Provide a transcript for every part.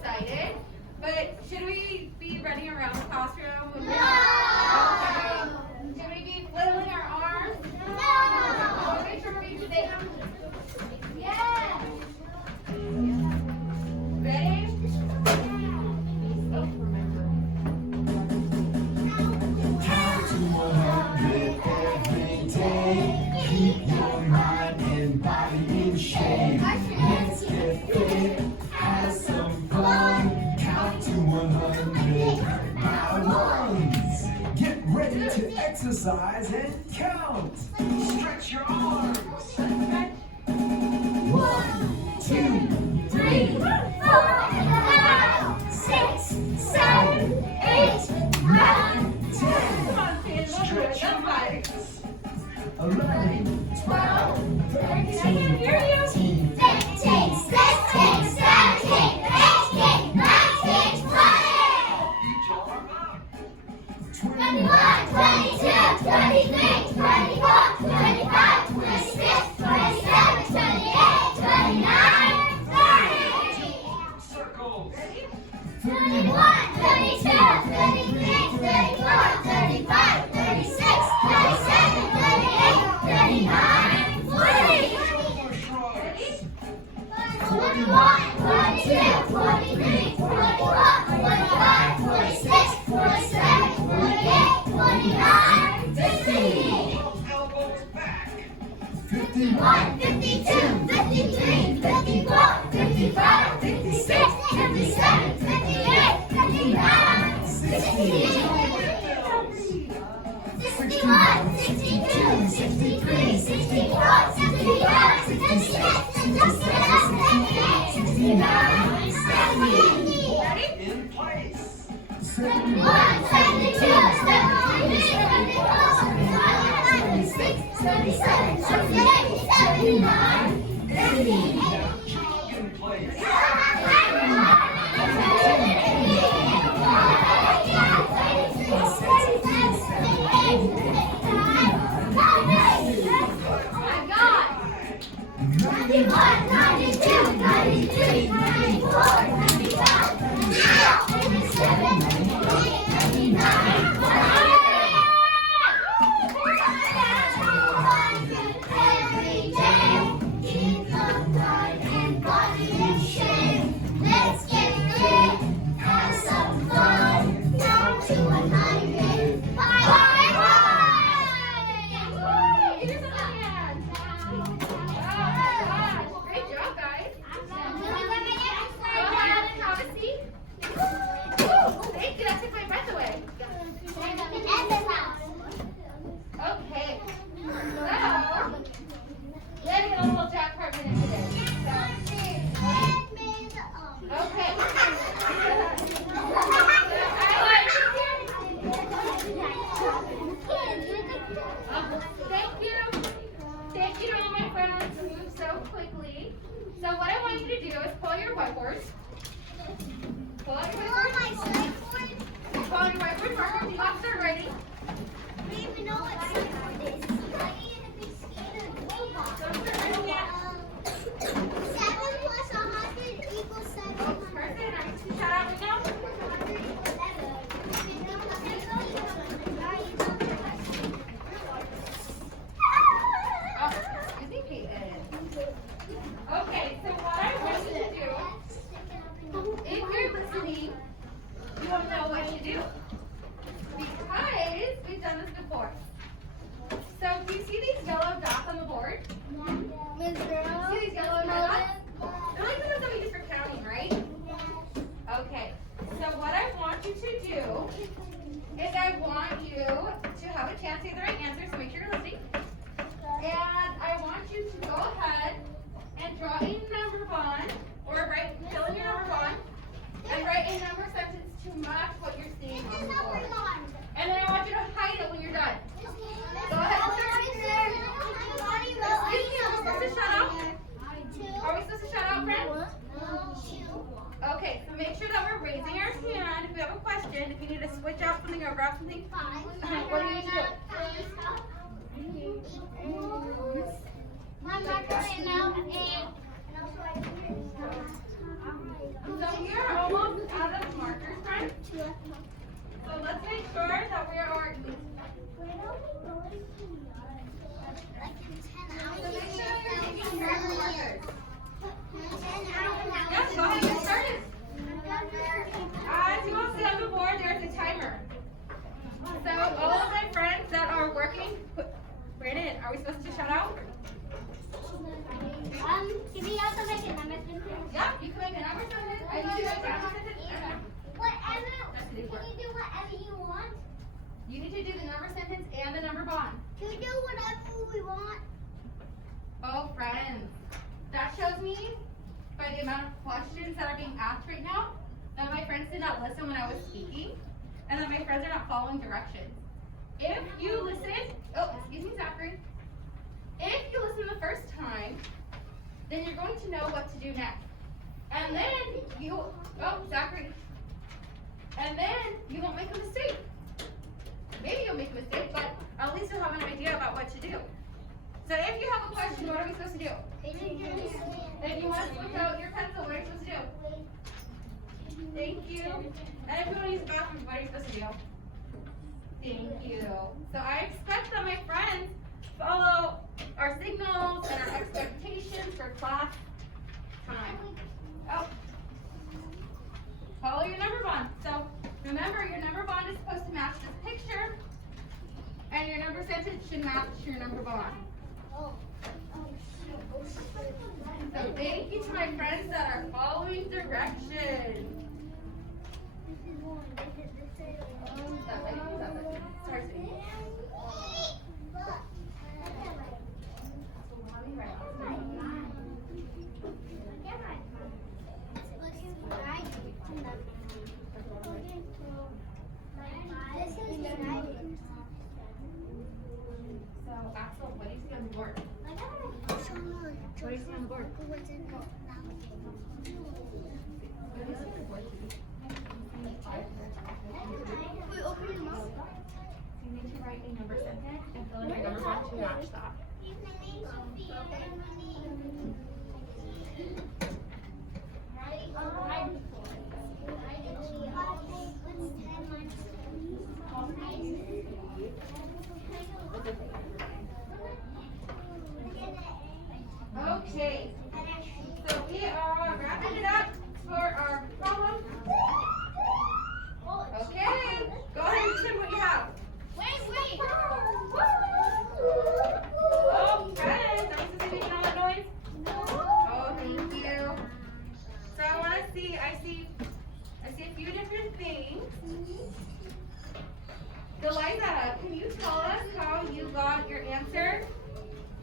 excited. But should we be running around the classroom? No! Okay. Should we be flailing our arms? No! Make sure we stay. Yes! Ready? Count to 100 every day. Keep your mind and body in shape. Let's get fit, have some fun. Count to 100 by ones. Get ready to exercise and count. Stretch your arms. 1, 2, 3, 4, 5, 6, 7, 8, 9, 10. Come on, Sam. Stretch your legs. 11, 12, 13, 14, 15, 16, 17, 18, 19, 20. each arm up. 21, 22, 23, 24, 25, 26, 27, 28, 29, 30. Circles. 31, 32, 33, 34, 35, 36, 37, 38, 39, 40. Shoulder shrugs. 41, 42, 43, 44, 45, 46, 47, 48, 49, 50. Elbows back. 51, 52, 53, 54, 55, 56, 57, 58, 59, 60. 61, 62, 63, 64, 65, 66, 67, 68, 69, 70. In place. 71, 72, 73, 74, 75, 76, 77, 78, 79, 80. Jog in place. I got 91, 92, 93, 94, 95, 96, 97, 98, 99, 100. Every day, keep the mind and body in shape. Let's get fit, have some fun. Down to 100. Bye. Here's a hand. Great job, guys. Go ahead and have a seat. Thank you. That took my breath away. Okay. So, let's get a little jack part minute today. Okay. Thank you. Thank you to all my friends who moved so quickly. So what I want you to do is pull your whiteboards. Pull out your whiteboard. Pull out your whiteboard. Mark the box are ready. Perfect. I'm just shout out right now. Oh, excuse me, Peyton. Okay, so what I want you to do, if you're listening, you won't know what to do. Because we've done this before. So do you see these yellow dots on the board? See these yellow dots? They're like the ones that we use for counting, right? Okay. So what I want you to do is I want you to have a chance to get the right answer, so make sure you're listening. And I want you to go ahead and draw a number bond, or fill in your number bond, and write a number sentence to match what you're seeing on the board. And then I want you to hide it when you're done. Go ahead and start. Excuse me, are we supposed to shut out? Are we supposed to shut out, friends? Okay, so make sure that we're raising our hand if we have a question. If you need to switch out something or grab something, what do you need to do? My marker right now, and So you're almost lot of markers, friends. So let's make sure that we are. So make sure you're taking care of your markers. Yes, go ahead and get started. As you will see on the board, there's a timer. So all of my friends that are working, Brandon, are we supposed to shout out? Can we also make a number sentence? Yeah, you can make a number sentence. I can make a number sentence. Whatever. Can you do whatever you want? You need to do the number sentence and the number bond. Can we do whatever we want? Oh, friends, that shows me by the amount of questions that are being asked right now that my friends did not listen when I was speaking, and that my friends are not following directions. If you listen, oh, excuse me, Zachary. If you listen the first time, then you're going to know what to do next. And then you, oh, Zachary. And then you won't make a mistake. Maybe you'll make a mistake, but at least you'll have an idea about what to do. So if you have a question, what are we supposed to do? If you want to switch out your pencil, what are you supposed to do? Thank you. And if you want to use the bathroom, what are you supposed to do? Thank you. So I expect that my friends follow our signals and our expectations for class time. Oh. Follow your number bond. So remember, your number bond is supposed to match this picture, and your number sentence should match your number bond. So thank you to my friends that are following directions. So Axel, what do you see on the board? What do you see on the board? What do you see on the board? You need to write a number sentence and fill in your number bond to match that. Okay, so we are wrapping it up for our problem. Okay, go ahead and send what you have. Wait. Oh, friends, are we supposed to be making all that noise? Oh, thank you. So I want to see, I see a few different things. Deliza, can you tell us how you got your answer?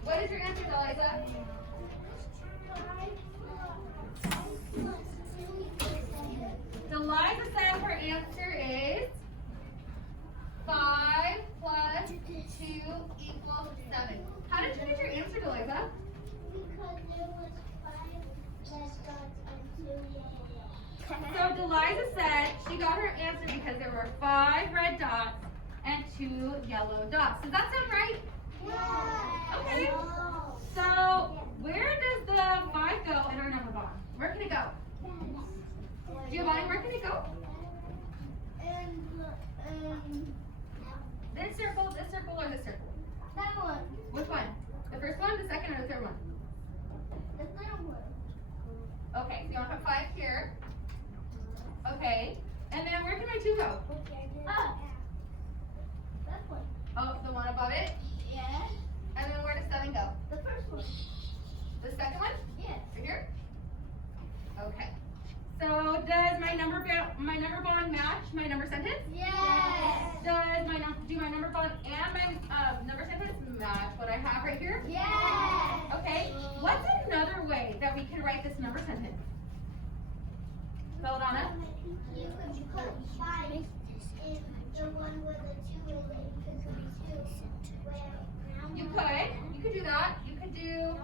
What is your answer, Deliza? Deliza said her answer is 5 plus 2 equals 7. How did you get your answer, Deliza? Because there was 5 red dots and 2 yellow dots. So Deliza said she got her answer because there were 5 red dots and 2 yellow dots. Does that sound right? Yeah. Okay. So where does the 5 go in our number bond? Where can it go? Giovanni, where can it go? This circle, or this circle? That one. Which one? The first one, the second, or the third one? The third one. Okay, so you want to put 5 here. Okay. And then where can my 2 go? That one. Oh, the one above it? Yes. And then where does 7 go? The first one. The second one? Yes. Right here? Okay. So does my number bond match my number sentence? Yes. Do my number bond and my number sentence match what I have right here? Yes. Okay. What's another way that we can write this number sentence? Belladonna? You could put 5 in the one with the 2 in it. It could be 2. You could do that. You could do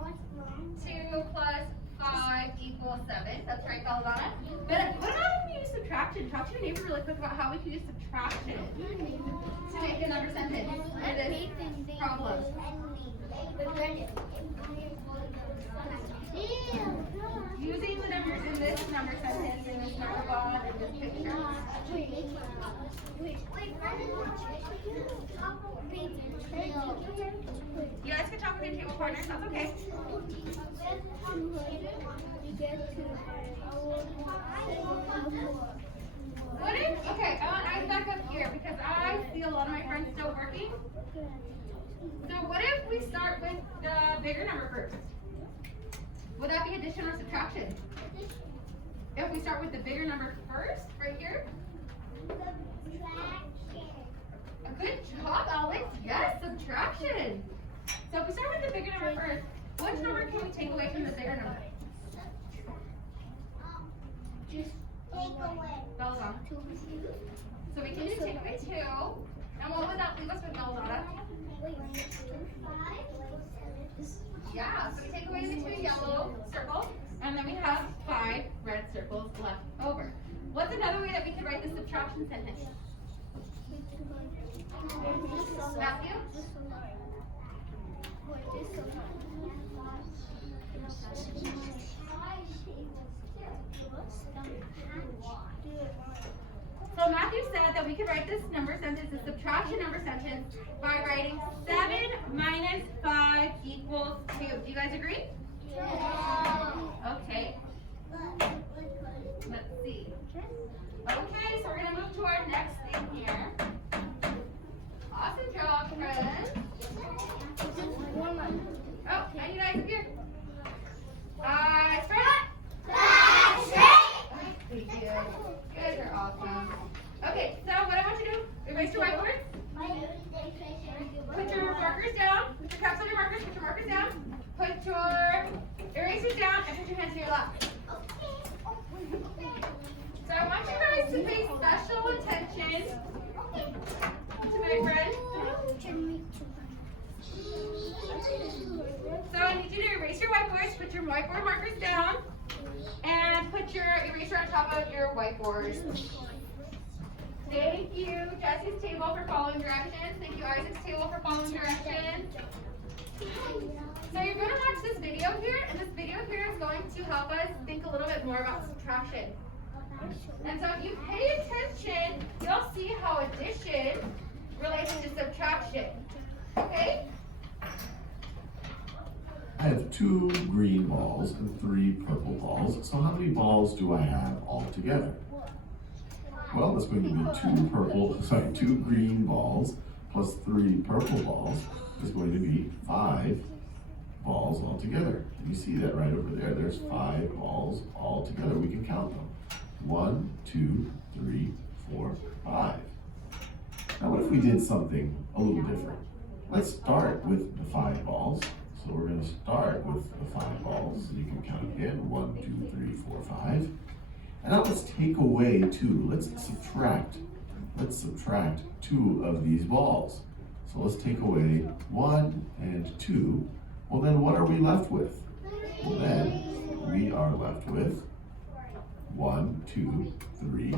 2 plus 5 equals 7. That's right, Belladonna. But what about if we use subtraction? Talk to your neighbor really quick about how we can use subtraction to make a number sentence for this problem. Using the numbers in this number sentence, in this number bond, in this picture. You guys can talk with your table partners, that's okay. What if, okay, I want eyes back up here because I see a lot of my friends still working. So what if we start with the bigger number first? Would that be addition or subtraction? If we start with the bigger number first, right here. Good job, Alex. Yes, subtraction. So if we start with the bigger number first, which number can we take away from the bigger number? Just take away. Belladonna. So we can do take away 2. And what would that leave us with, Belladonna? Yeah, so we take away the 2 yellow circles, and then we have 5 red circles left over. What's another way that we could write the subtraction sentence? Matthew? So Matthew said that we could write this number sentence, the subtraction number sentence, by writing 7 minus 5 equals 2. Do you guys agree? Yeah. Okay. Let's see. Okay, so we're going to move to our next thing here. Awesome job, friends. Oh, I need eyes up here. Eyes front. Thank you. You guys are awesome. Okay, so what I want you to do, erase your whiteboard. Put your markers down. Put your caps on your markers. Put your markers down. Put your erasers down and put your hands in your lap. So I want you guys to pay special attention to my friend. So I need you to erase your whiteboards, put your whiteboard markers down, and put your eraser on top of your whiteboard. Thank you, Jesse's table, for following directions. Thank you, Isaac's table, for following directions. So you're going to watch this video here, and this video here is going to help us think a little bit more about subtraction. And so if you pay attention, you'll see how addition relates to subtraction. Okay? I have 2 green balls and 3 purple balls. So how many balls do I have all together? Well, it's going to be 2 green balls plus 3 purple balls is going to be 5 balls all together. You see that right over there. There's 5 balls all together. We can count them. 1, 2, 3, 4, 5. Now what if we did something a little different? Let's start with the 5 balls. So we're going to start with the 5 balls. You can count again. 1, 2, 3, 4, 5. And now let's take away 2. Let's subtract 2 of these balls. So let's take away 1 and 2. Well, then what are we left with? Well, then we are left with 1, 2, 3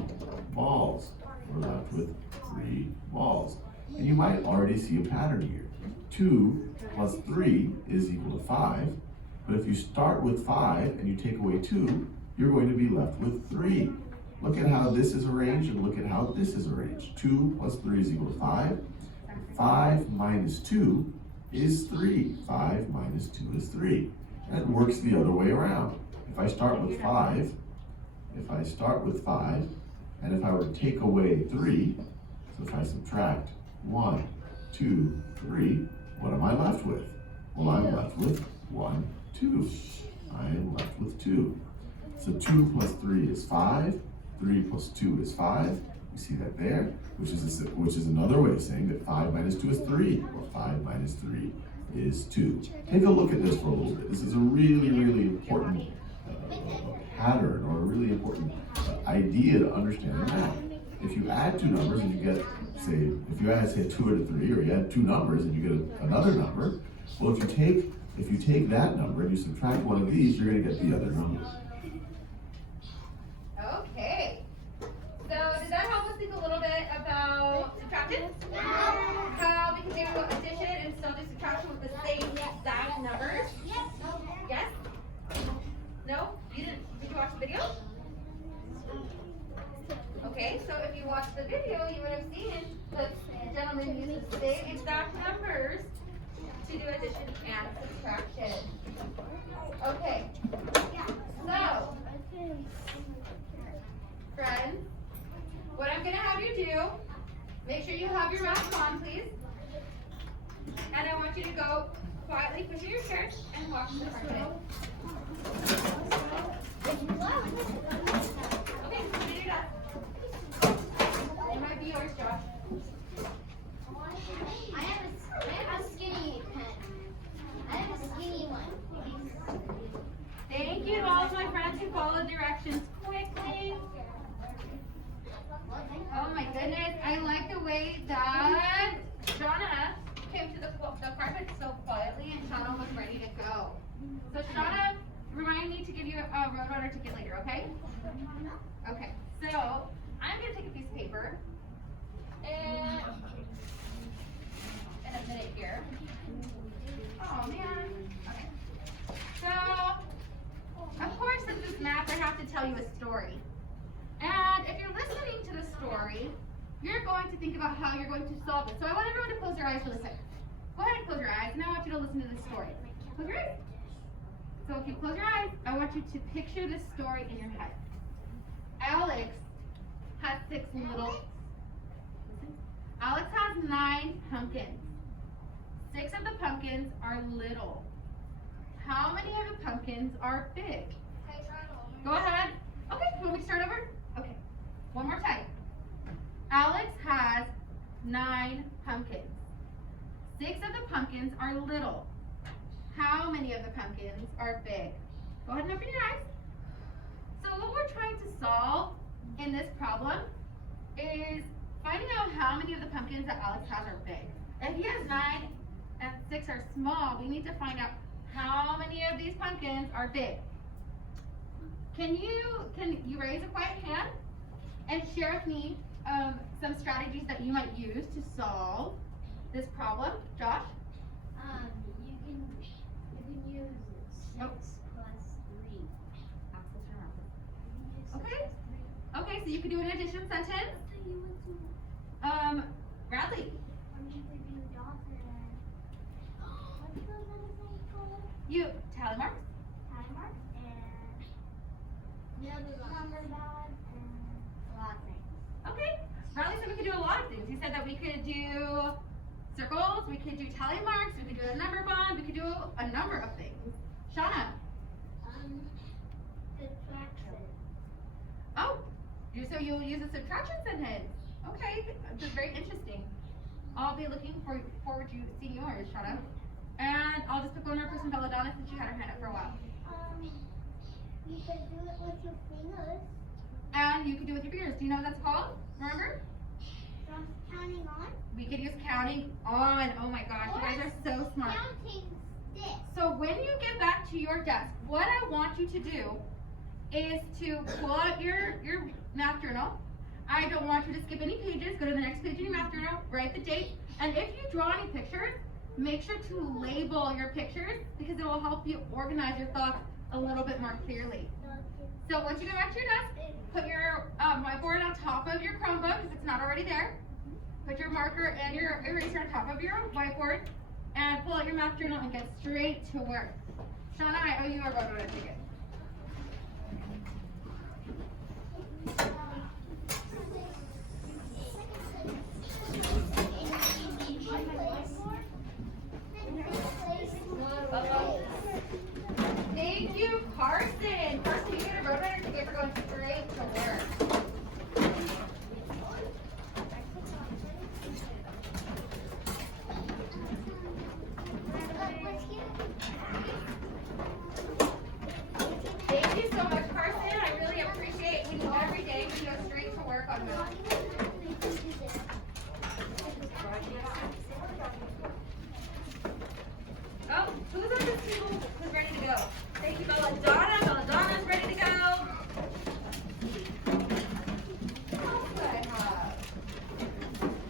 balls. We're left with 3 balls. And you might already see a pattern here. 2 plus 3 is equal to 5. But if you start with 5 and you take away 2, you're going to be left with 3. Look at how this is arranged and look at how this is arranged. 2 plus 3 is equal to 5. 5 minus 2 is 3. 5 minus 2 is 3. And it works the other way around. If I start with 5, and if I were to take away 3, so if I subtract 1, 2, 3, what am I left with? Well, I'm left with 1, 2. I am left with 2. So 2 plus 3 is 5. 3 plus 2 is 5. You see that there? Which is another way of saying that 5 minus 2 is 3. Or 5 minus 3 is 2. Take a look at this for a little bit. This is a really, really important pattern or a really important idea to understand math. If you add 2 numbers and you get, say, if you add, say, 2 and a 3, or you add 2 numbers and you get another number, well, if you take that number and you subtract one of these, you're going to get the other number. Okay. So did that help us think a little bit about subtraction? Yeah. How we can do addition and still do subtraction with the same exact numbers? Yes? No? You didn't? Did you watch the video? Okay, so if you watched the video, you would have seen the gentleman use the same exact numbers to do addition and subtraction. Okay, so, friends, what I'm going to have you do, make sure you have your mask on, please. And I want you to go quietly push in your chair and walk to the front of it. Okay, get it up. It might be yours, Josh. I have a skinny pen. I have a skinny one. Thank you to all of my friends who followed directions quickly. Oh my goodness, I like the way that Shauna came to the carpet so quietly and Shauna was ready to go. So Shauna, remind me to give you a Roadrunner ticket later, okay? Okay, so I'm going to take a piece of paper and in a minute here. Oh man. Okay. So, of course, since it's math, I have to tell you a story. And if you're listening to the story, you're going to think about how you're going to solve it. So I want everyone to close their eyes for a second. Go ahead and close your eyes, and I want you to listen to the story. Close your eyes. So if you close your eyes, I want you to picture this story in your head. Alex has 6 little. Alex has 9 pumpkins. 6 of the pumpkins are little. How many of the pumpkins are big? Go ahead. Okay, you want me to start over? Okay, one more time. Alex has 9 pumpkins. 6 of the pumpkins are little. How many of the pumpkins are big? Go ahead and open your eyes. So what we're trying to solve in this problem is finding out how many of the pumpkins that Alex has are big. If he has 9 and 6 are small, we need to find out how many of these pumpkins are big. Can you raise a quiet hand and share with me some strategies that you might use to solve this problem? Josh? You can use 6 plus 3. Okay. Okay, so you can do an addition sentence. Bradley? You, tally marks? Okay. Bradley said we could do a lot of things. He said that we could do circles, we could do tally marks, we could do a number bond, we could do a number of things. Shauna? Subtraction. Oh, so you'll use a subtraction sentence. Okay, that's very interesting. I'll be looking forward to seeing yours, Shauna. And I'll just pick one more person, Belladonna, since she had her hand up for a while. You can do it with your fingers. And you can do it with your fingers. Do you know what that's called? Remember? From counting on. We could use counting on. Oh my gosh, you guys are so smart. Counting sticks. So when you get back to your desk, what I want you to do is to pull out your math journal. I don't want you to skip any pages. Go to the next page in your math journal, write the date, and if you draw any pictures, make sure to label your pictures because it will help you organize your thoughts a little bit more clearly. So once you go back to your desk, put your whiteboard on top of your Chromebook if it's not already there. Put your marker and your eraser on top of your whiteboard and pull out your math journal and get straight to work. Shauna, I owe you a Roadrunner ticket. Thank you, Carson. Carson, you get a Roadrunner ticket for going straight to work. Thank you so much, Carson. I really appreciate we do every day. We go straight to work on math. Oh, who's on this table who's ready to go? Thank you, Belladonna. Belladonna's ready to go. Who else do I have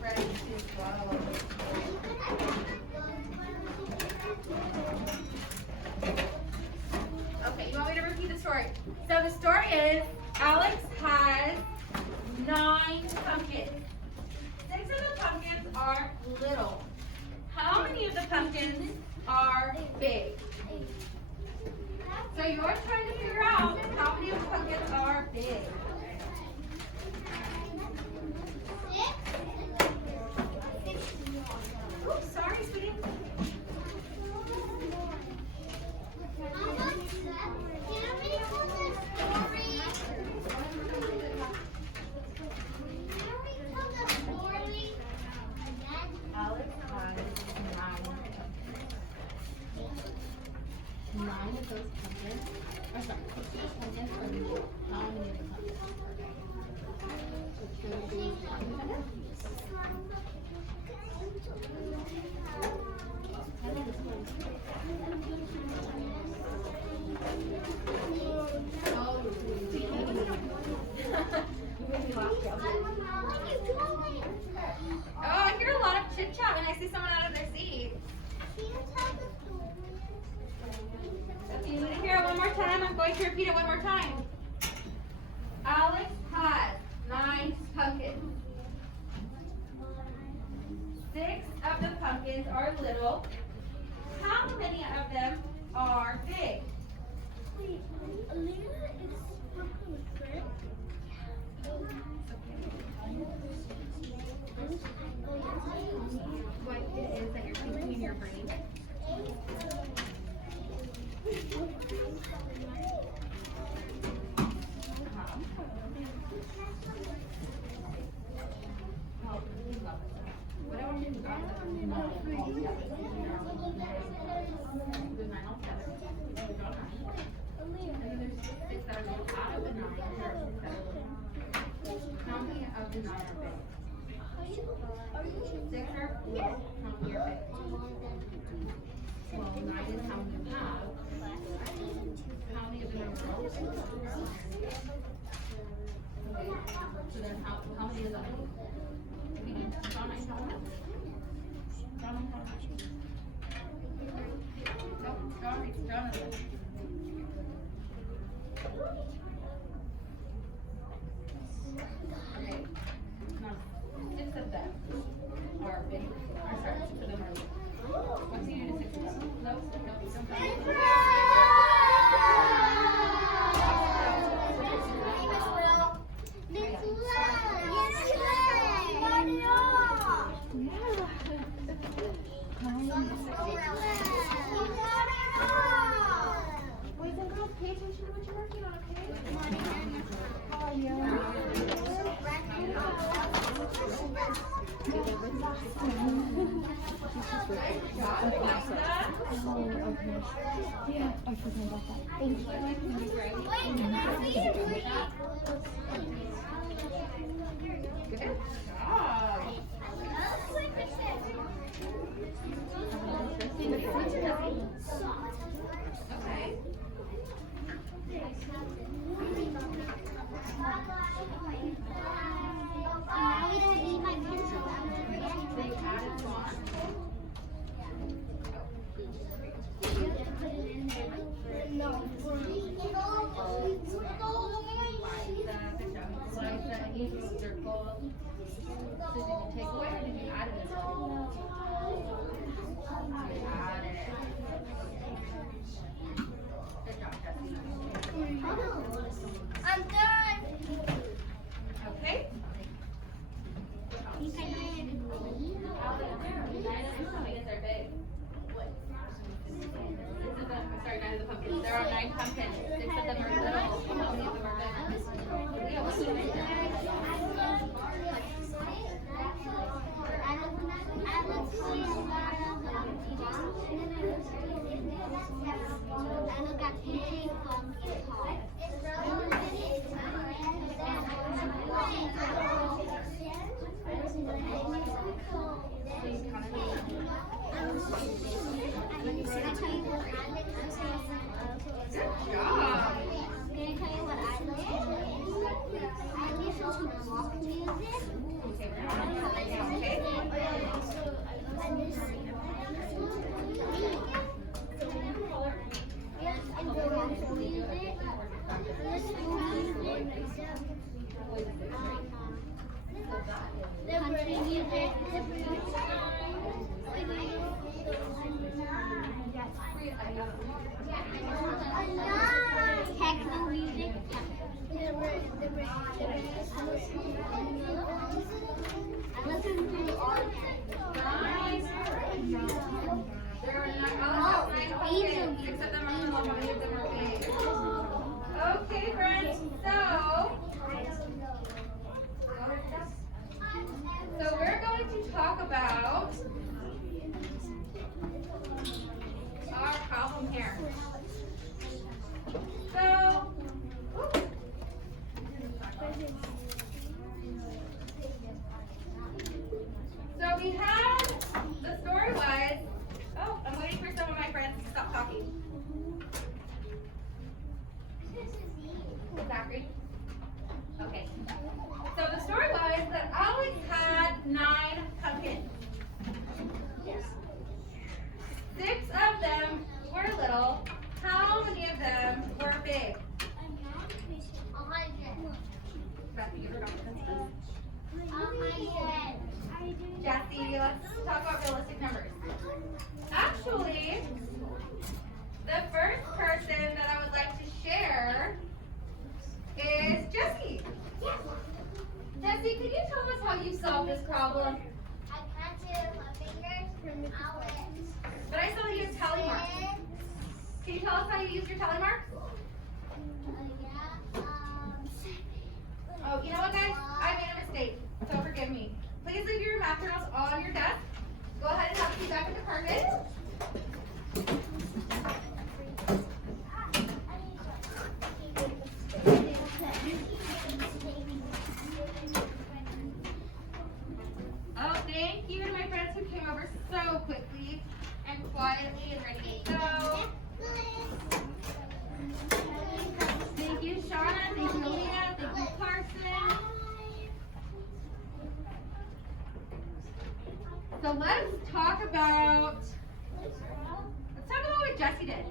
ready to go? Okay, you want me to repeat the story? So the story is Alex has 9 9 pumpkins. 6 of the pumpkins are little. How many of the pumpkins are big? So you're trying to figure out how many of the pumpkins are big. Oops, sorry, sweetie. Alex has 9 of those pumpkins. Or sorry, 6 of those pumpkins are little. How many of the pumpkins are big? So should we do pumpkin? Oh, I hear a lot of chit chat when I see someone out of their seat. If you didn't hear it one more time, I'm going to repeat it one more time. Alex has 9 pumpkins. 6 of the pumpkins are little. How many of them are big? Wait, Alina is working with Fred? What it is that you're thinking in your brain? What I want you to do is there's 9 altogether. There's all 9. And then there's 6 that are little out of the 9. There are 6 that are little. How many of the 9 are big? 6 are little. How many are big? Well, 9 is how many you have. How many of them are little? Okay. So then how many is that? John, I don't know. John, John. Okay. Now, 6 of them are big. Or sorry, 6 of them are little. What's the unit of 6 of them? No, don't. Boys and girls, pay attention to what you're working on, okay? Oh, yeah. Yeah, I forgot about that. Thank you. Good job. Okay. Now we don't need my pencil. They added one. No. Liza, any circle. So did you take away or did you add it? You added. Good job, Jessie. I'm done. Okay. They're big. Sorry, 9 of the pumpkins. There are 9 pumpkins. 6 of them are little. How many of them are big? Leo, what's the Good job. Okay, we're gonna do it right now, okay? Techno music. I listen to all of them. Nice. There are not, okay. 6 of them are small, 1 of them are big. Okay, friends, so we're going to talk about our problem here. So we had, the story was, oh, I'm waiting for some of my friends to stop talking. Zachary? Okay. So the story was that Alex had 9 pumpkins. 6 of them were little. How many of them were big? 100. Bethany, you forgot this. 100. Jesse, let's talk about realistic numbers. Actually, the first person that I would like to share is Jessie. Jessie, can you tell us how you solved this problem? I counted my fingers from Alex. But I saw you use tally marks. Can you tell us how you used your tally marks? Oh, you know what, guys? I made a mistake, so forgive me. Please leave your math journals on your desk. Go ahead and have a seat back in the department. Oh, thank you to my friends who came over so quickly and quietly and ready to go. Thank you, Shauna. Thank you, Leah. Thank you, Carson. So let's talk about what Jessie did.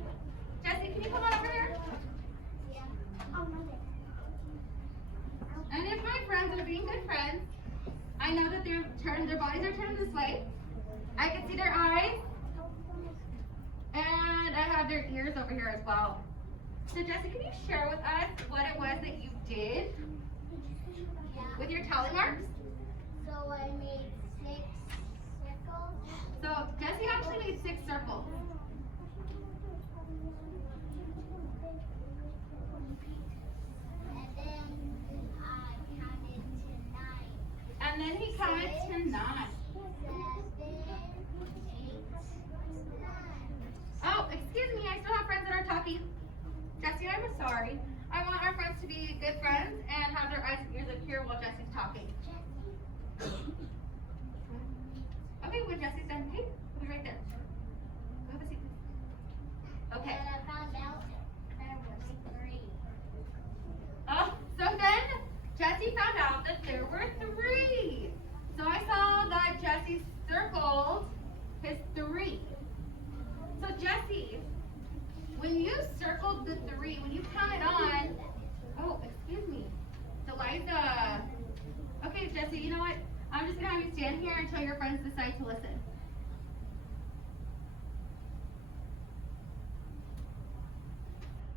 Jessie, can you come on over here? And if my friends are being good friends, I know that their bodies are turned this way. I can see their eyes. And I have their ears over here as well. So Jessie, can you share with us what it was that you did with your tally marks? So I made 6 circles. So Jessie actually made 6 circles. And then I counted to 9. And then he counted to 9. 7, 8, 9. Oh, excuse me, I still have friends that are talking. Jessie, I'm sorry. I want our friends to be good friends and have their eyes and ears up here while Jessie's talking. Okay, when Jessie's done, hey, we'll be right there. Go have a seat, please. Okay. And I found out there was 3. Oh, so then Jessie found out that there were 3. So I saw that Jessie circled his 3. So Jessie, when you circled the 3, when you counted on, oh, excuse me, Deliza. Okay, Jessie, you know what? I'm just gonna have you stand here until your friends decide to listen.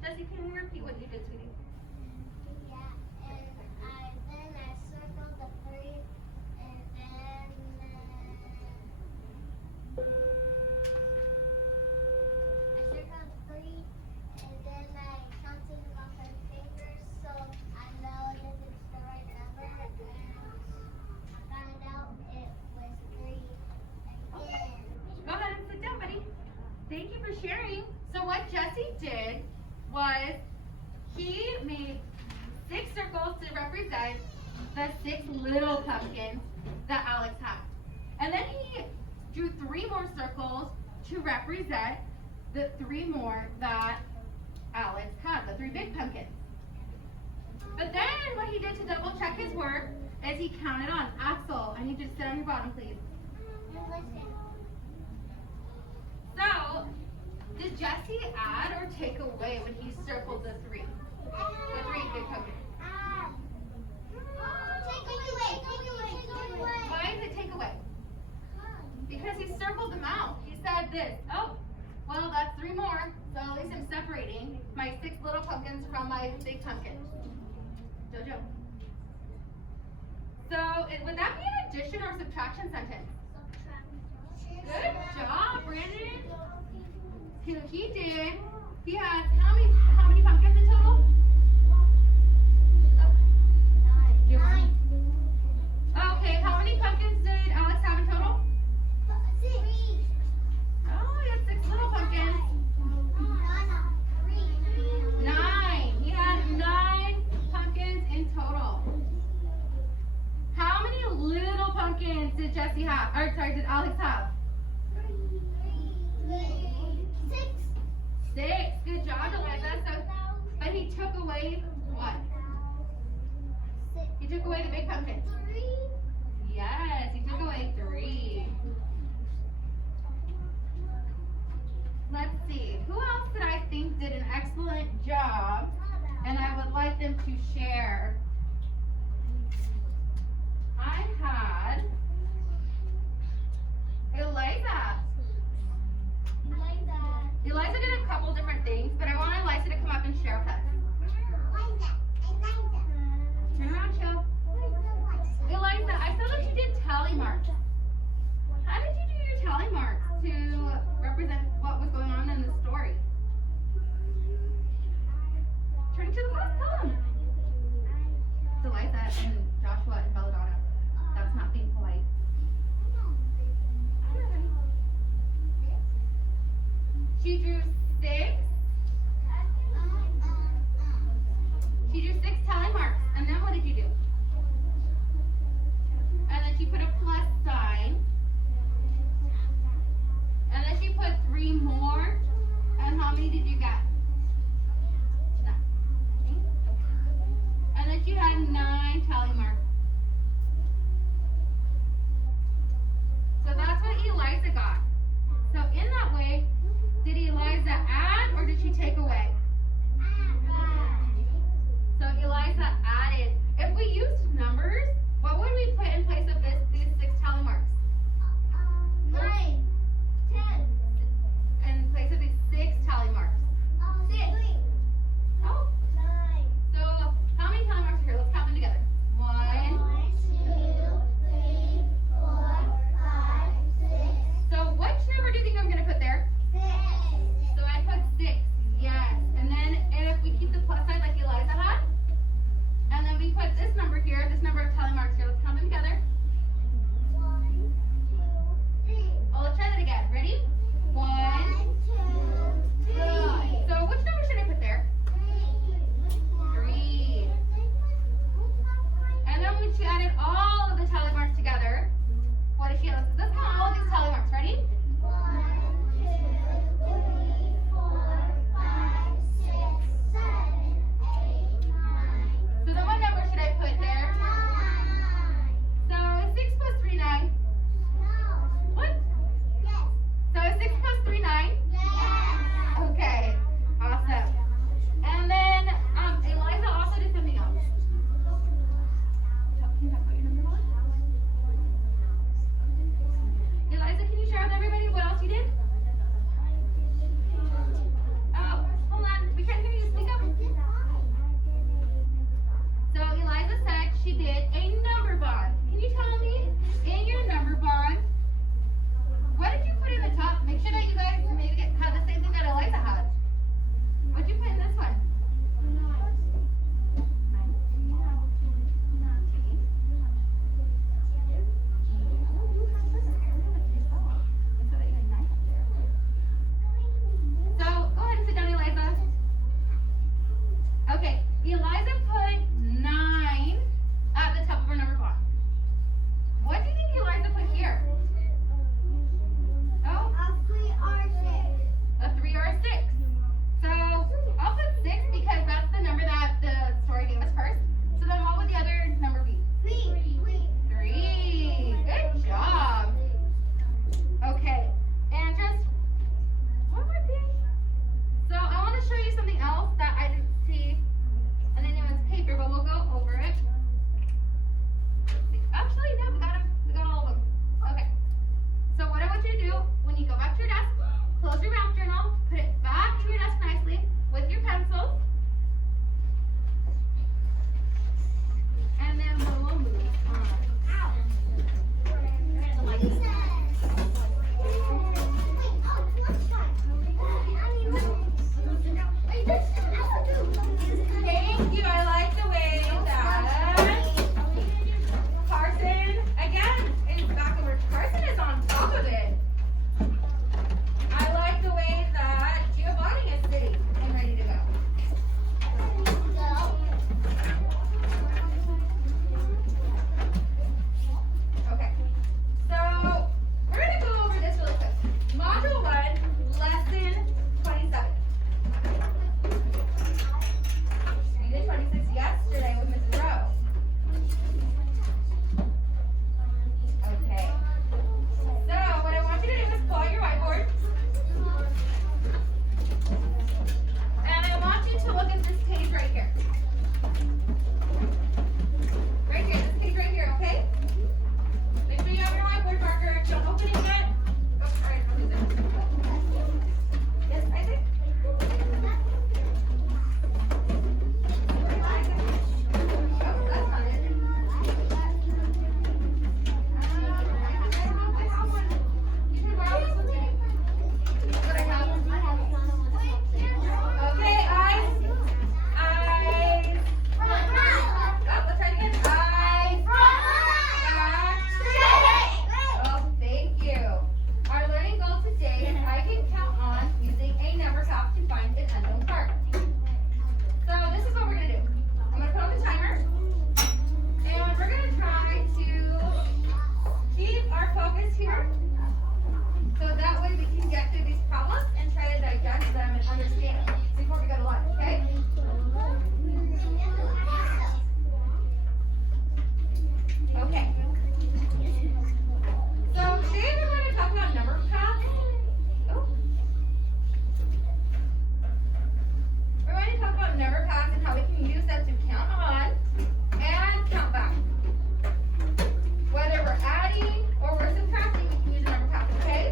Jessie, can you repeat what you did, sweetie? Yeah, and then I circled the 3, and then I circled 3, and then I counted off my fingers, so I know that it's the right number, and I found out it was 3 again. Go ahead and sit down, buddy. Thank you for sharing. So what Jessie did was he made 6 circles to represent the 6 little pumpkins that Alex had. And then he drew 3 more circles to represent the 3 more that Alex had, the 3 big pumpkins. But then what he did to double check his work is he counted on. Axel, I need you to sit on your bottom, please. So, did Jessie add or take away when he circled the 3? The 3 big pumpkins. Take away. Why is had this. Oh, well, that's 3 more. So at least I'm separating my 6 little pumpkins from my big pumpkin. Jojo. So would that be an addition or subtraction sentence? Good job, Brandon. He did. He has how many pumpkins in total? 9. Okay, how many pumpkins did Alex have in total? 6. Oh, he had 6 little pumpkins. 9. He had 9 pumpkins in total. How many little pumpkins did Jesse have? Or sorry, did Alex have? 6. Good job, Eliza. So, but he took away what? He took away the big pumpkin. 3. Yes, he took away 3. Let's see. Who else did I think did an excellent job? And I would like them to share. I had Eliza. Eliza did a couple different things, but I want Eliza to come up and share with us. Turn around, chill. Eliza, I saw that you did tally marks. How did you do your tally marks to represent what was going on in the story? Turn to the class, tell them. It's Eliza and Joshua and Belladonna. That's not being polite. She drew 6. She drew 6 tally marks. And then what did you do? And then she put a plus sign. And then she put 3 more. And how many did you get? 9. And then she had 9 tally marks. So that's what Eliza got. So in that way, did Eliza add or did she take away? So Eliza added. If we used numbers, what would we put in place of these 6 tally marks? 9. 10. In place of these 6 tally marks. 6. Oh. 9. So how many tally marks are here? Let's count them together. 1. 2, 3, 4, 5, 6. So which number do you think I'm going to put there? 6. So I put 6. Yes. And then if we keep the plus side like Eliza had, and then we put this number here, this number of tally marks here. Let's count them together. 1, 2, 3. Oh, let's try that again. Ready? 1. 1, 2, 3. So which number should I put there? 3. And then when she added all of the tally marks together, what did she have? Let's count all of these tally marks. Ready? 1, 2, 3, 4, 5, 6, 7, 8, 9. So then what number should I put there? 9. So 6 plus 3, 9. No. What? Yes. So 6 plus 3, 9? Yes. Okay. Awesome. And then Eliza also did something else. Can you talk about your number one? Eliza, can you share with everybody what else you did? Oh, hold on. We can't hear you. Speak up. So Eliza said she did a number bond. Can you tell me, in your number bond, what did you put in the top? Make sure that you guys maybe have the same thing that Eliza had. What did you put in this one? So go ahead and sit down, Eliza. Okay, Eliza put 9 at the top of her number bond. What do you think Eliza put here? Oh, A 3 or 6. a 3 or a 6. So I'll put 6 because that's the number that understand before we go to lunch, okay? Okay. So today we're going to talk about number paths. Oh. We're going to talk about number paths and how we can use them to count on and count back. Whether we're adding or we're subtracting, we can use a number path, okay?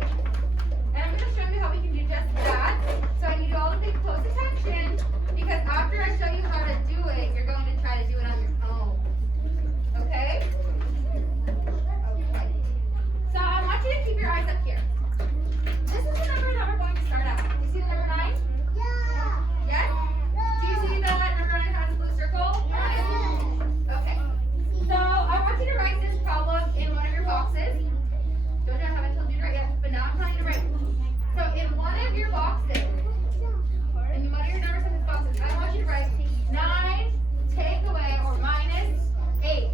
And I'm going to show you how we can do just that. So I need you all to pay close attention because after I show you how to do it, you're going to try to do it on your own. Okay? Okay. So I want you to keep your eyes up here. This is the number that we're going to start at. Do you see the number 9? Yes? Do you see that number 9 has a blue circle? Okay. So I want you to write this problem in one of your boxes. Don't know, I haven't told you to write yet, but now I'm telling you to write. So in one of your boxes, in one of your number sentence boxes, I want you to write 9 take away or minus 8.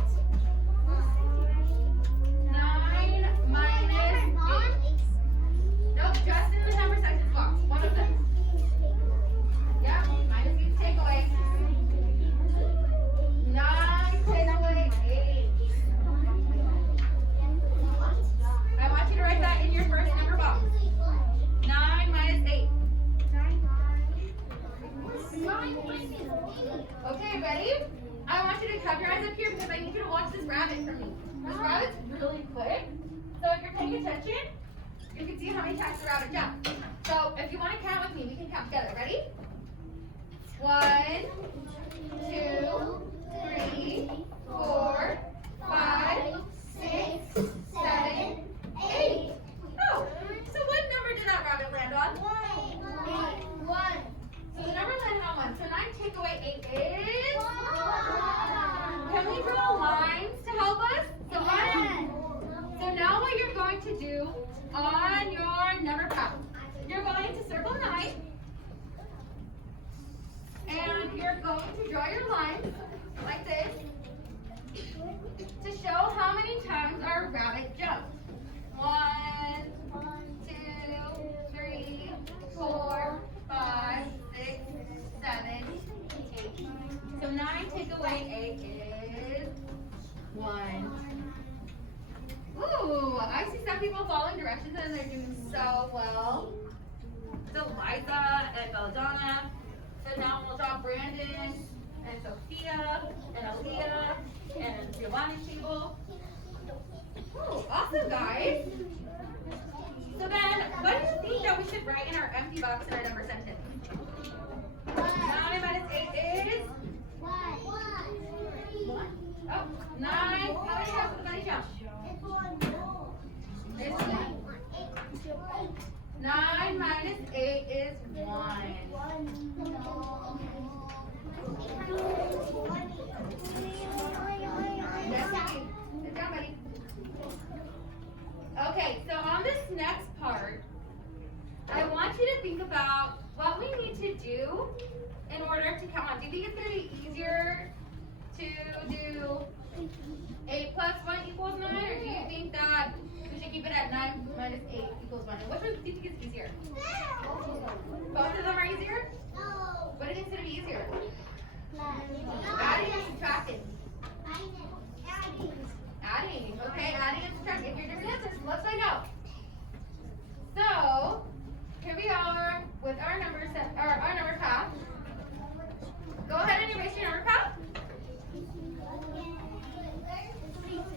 9 minus 8. Nope, just in the number sentence box. One of them. Yeah, minus 8 take away. 9 take away 8. I want you to write that in your first number box. 9 minus 8. Okay, ready? I want you to have your eyes up here because I need you to watch this rabbit for me. This rabbit's really quick. So if you're paying attention, you can see how many times the rabbit jumps. So if you want to count with me, we can count together. Ready? 1, 2, 3, 4, 5, 6, 7, 8. Oh, so what number did that rabbit land on? 1. So the number landed on 1. So 9 take away 8 is? 1. Can we draw lines to help us? So now what you're going to do on your number path, you're going to circle 9. And you're going to draw your lines like this to show how many times our rabbit jumped. 1, 2, 3, 4, 5, 6, 7, 8. So 9 take away 8 is 1. Ooh, I see some people following directions and they're doing so well. So Liza and Belladonna. So now we'll draw Brandon and Sophia and Aaliyah and Giovanni's table. Ooh, awesome, guys. So then, what do you think that we should write in our empty box in our number sentence? 9 minus 8 is? 1. Oh, 9. How many times did the bunny jump? It's 1. 9 minus 8 is 1. Yes, Abby. Sit down, buddy. Okay, so on this next part, I want you to think about what we need to do in order to count on. Do you think it's going to be easier to do 8 plus 1 equals 9, or do you think that we should keep it at 9 minus 8 equals 1? And which one do you think is easier? Both of them are easier? What do you think is going to be easier? Adding or subtracting? Adding. Okay, adding and subtracting. If you're different answers, let's find out. So, here we are with our number set, or our number path. Go ahead and erase your number path.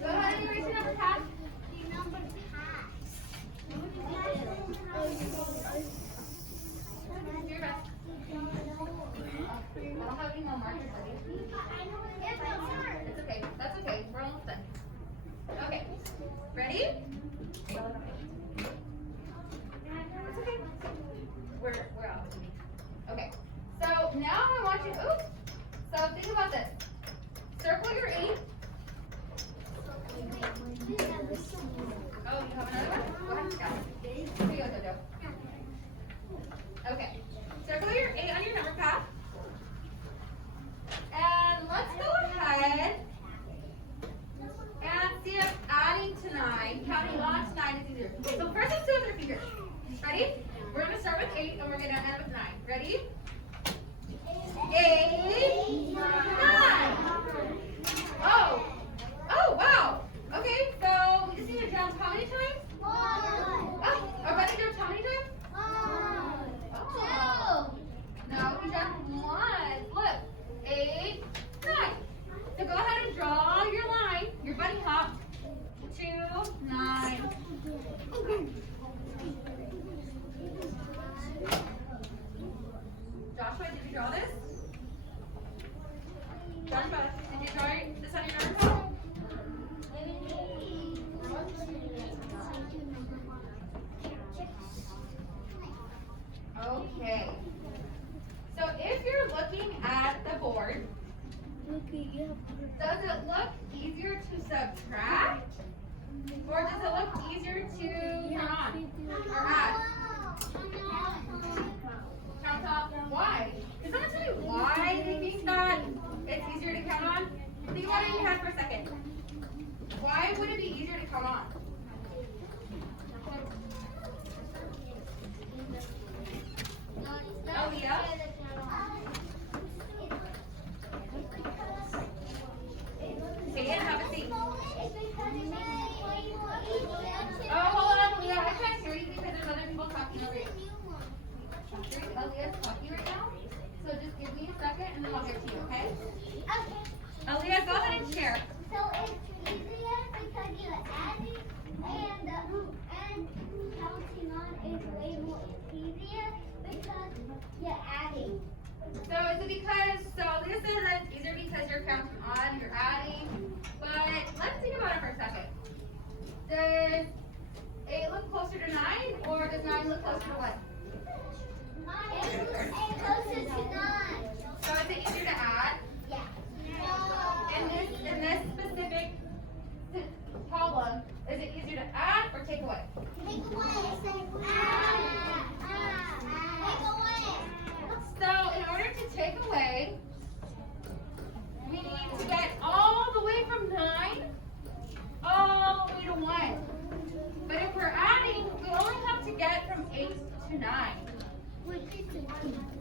Go ahead and erase your number path. Do your best. I don't have any more markers, buddy. It's okay. That's okay. We're almost done. Okay. Ready? It's okay. We're out. Okay. So now I want you. Oops. So think about this. Circle your 8. Oh, you have another one? Go ahead. Yeah. Here you go, Jojo. Okay. Circle your 8 on your number path. And let's go ahead and see if adding to 9, counting on to 9 is easier. So first let's do it with our fingers. Ready? We're going to start with 8 and we're going to end with 9. Ready? 8, 9. Oh. Oh, wow. Okay, so we just need to jump how many times? 1. Oh, everybody jump how many times? 2. No, we jumped 1. Look. 8, 9. So go ahead and draw your line, your bunny hop. 2, 9. Joshua, did you draw this? Joshua, did you draw this on your number pad? Okay. So if you're looking at the board, does it look easier to subtract? Or does it look easier to count on? Or add? Count up. Why? Can someone tell me why they think that it's easier to count on? Think about it in your head for a second. Why would it be easier to count on? Aaliyah? Take it and have a seat. Oh, hold on, Aaliyah. I can't hear you because there's other people talking over you. Aaliyah's talking right now. So just give me a second and then I'll get to you, okay? Aaliyah, go ahead and share. So it's easier because you're adding and counting on is way more easier because you're adding. So is it because, so Aaliyah says that it's easier because you're counting on, you're adding, but let's think about it for a second. Does 8 look closer to 9 or does 9 look closer to what? It's closer to 9. So is it easier to add? Yeah. In this specific problem, is it easier to add or take away? Take away. Take away. So in order to take away, we need to get all the way from 9 all the way to 1. But if we're adding, we only have to get from 8 to 9.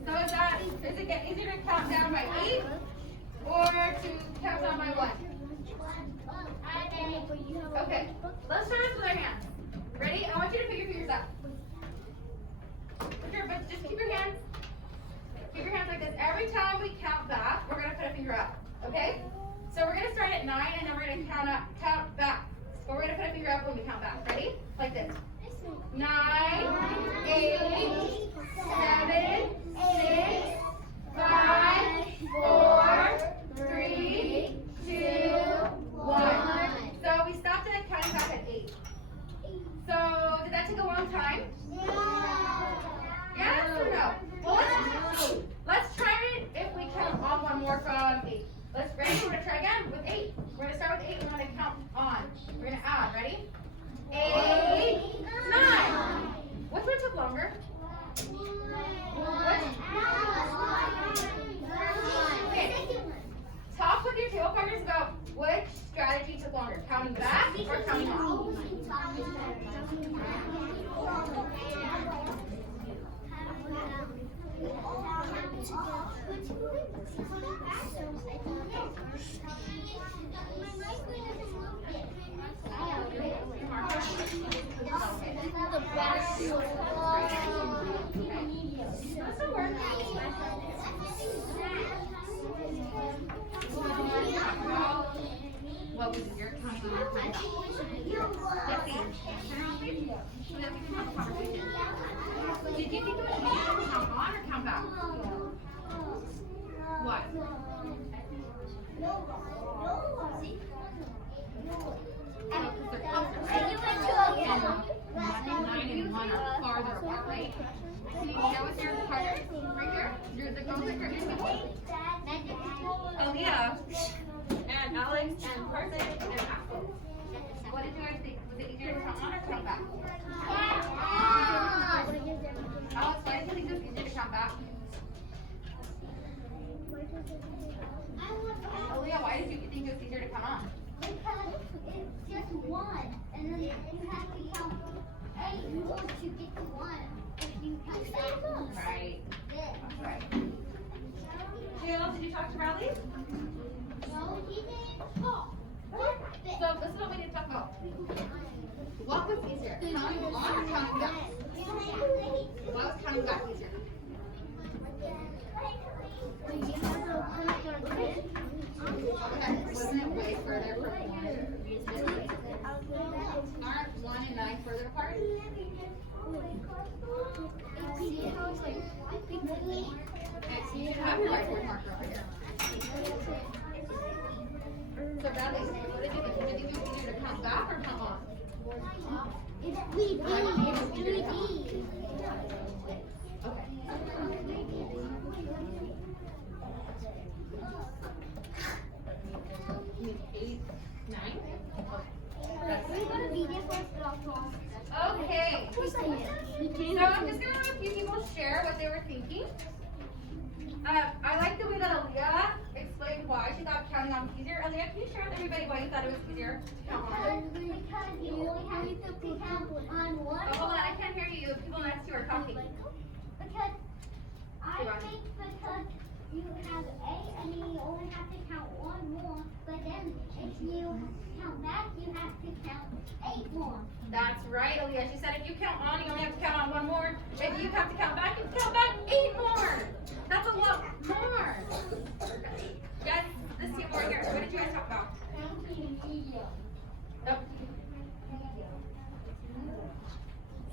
So is it get easier to count down by 8 or to count down by 1? Okay, let's try this with our hands. Ready? I want you to put your fingers up. But just keep your hands like this. Every time we count back, we're gonna put a finger up. Okay? So we're gonna start at 9 and then we're gonna count back. But we're gonna put a finger up when we count back. Ready? Like this. 9, 8, 7, 6, 5, 4, 3, 2, 1. So we stopped at counting back at 8. So did that take a long time? Yes or no? Well, let's try it if we count on one more from 8. Let's ready? We're gonna try again with 8. We're gonna start with 8 and we're gonna count on. We're gonna add. Ready? 8, 9. Which one took longer? Okay. Talk with your tail partners about which strategy took longer, counting back or counting on. What was your counting on? Let's see. Did you think it was easier to count on or count back? What? Nine and 1 are farther apart, right? Can you share with your partner? Right here? You're the girls that are Aaliyah and Alex and Carson and Axel. What did you guys think? Was it easier to count on or count back? Alex, why did you think it was easier to count back? Aaliyah, why did you think it was easier to count on? Because it's just 1, and then you have to count 8 more to get to 1 if you count back. Right. This. Right. Jill, did you talk to Bradley? No, he didn't talk. So this is what we need to talk about. What was easier? Counting on or counting back? What was counting back easier? Okay, wasn't it way further from 1? Aren't 1 and 9 further apart? Okay, so you have your whiteboard marker over here. So Bradley, what did you think? Did you think it was easier to count back or count on? It's 3D. It's 3D. Okay. You mean 8, 9? We're gonna be there for a Okay. So I'm just gonna let a few people share what they were thinking. I like the way that Aaliyah explained why she thought counting on was easier. Aaliyah, can you share with everybody why you thought it was easier to count on? Because you only have to count on one. Oh, hold on, I can't hear you. The people next to you are talking. Because I think because you have 8 and you only have to count 1 more, but then if you count back, you have to count 8 more. That's right, Aaliyah. She said if you count on, you only have to count on 1 more. If you have to count back, you count back 8 more. That's a lot more. Yes, this team over here. What did you guys talk about? Nope.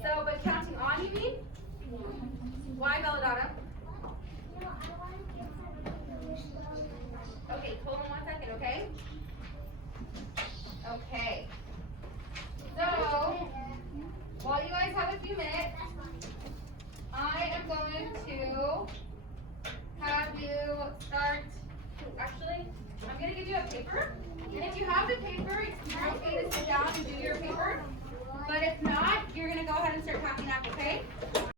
So, but counting on, you mean? Why, Belladonna? Okay, hold on 1 second, okay? Okay. So, while you guys have a few minutes, I am going to have you start. Actually, I'm going to give you a paper. And if you have the paper, you're okay